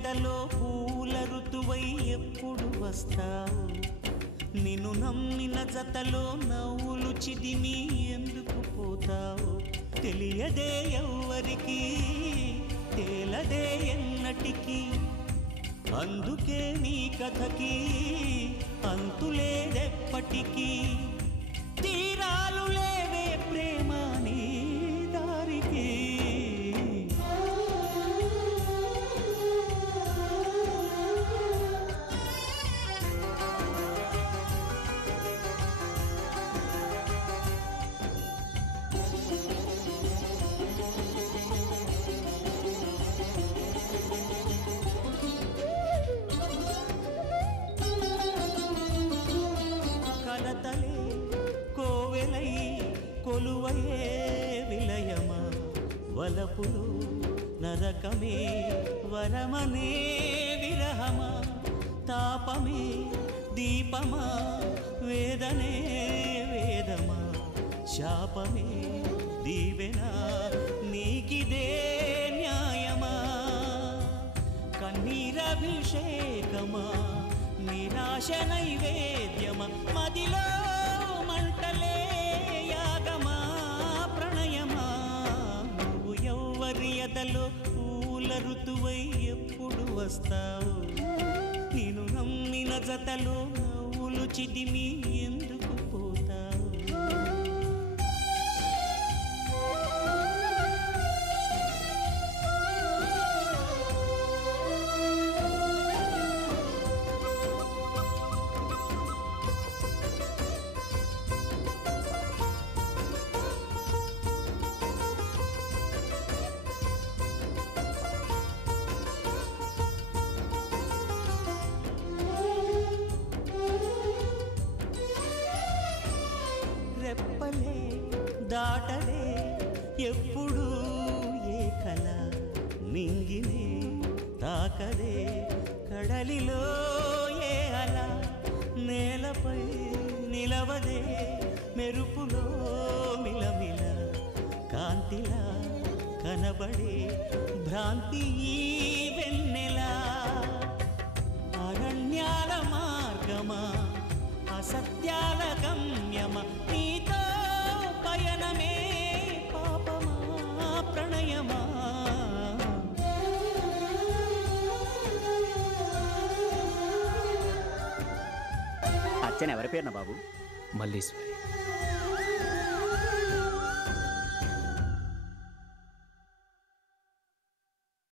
ఎదలో పూల ఋతువై ఎప్పుడు వస్తావు నిన్ను నమ్మిన జతలో నవ్వులు చిదిమి ఎందుకు పోతావు తెలియదే ఎవ్వరికి తేలదే ఎన్నటికి అందుకే నీ కథకి అంతులేదెప్పటికీ తీరాలు లేవే ప్రేమ నీ దారికి కలతలే కోవెలై కొలువయే విలయమా వలపులు నరకమే వరమనే విరహమా తాపమే దీపమా వేదనే వేదమా శాపమే దీవెనా నీకిదే న్యాయమా కన్నీరభిషేకమా నిరాశ నైవేద్యమా మదిలో మంటలే యాగమా ప్రణయమా నువ్వు ఎవ్వరి ఎదలో పూల ఋతువై ఎప్పుడు వస్తావు నేను నమ్మిన జతలో నవ్వులు చిదిమి ఎందుకు పోతావు రెప్పలే దాటలే ఎప్పుడు ఏ కల నింగినే తాకలే కడలిలో ఏ అల నేలపై నిలవదే మెరుపులో మిలమిల కాంతిలా కనబడే భ్రాంతి ఈ వెన్నెలా అరణ్యాల మార్గమా అసత్యాల గమ్యమా నీతో పయనమే పాపమా ప్రణయమా అర్చన ఎవరి పేరున బాబు? మల్లీశ్వరి.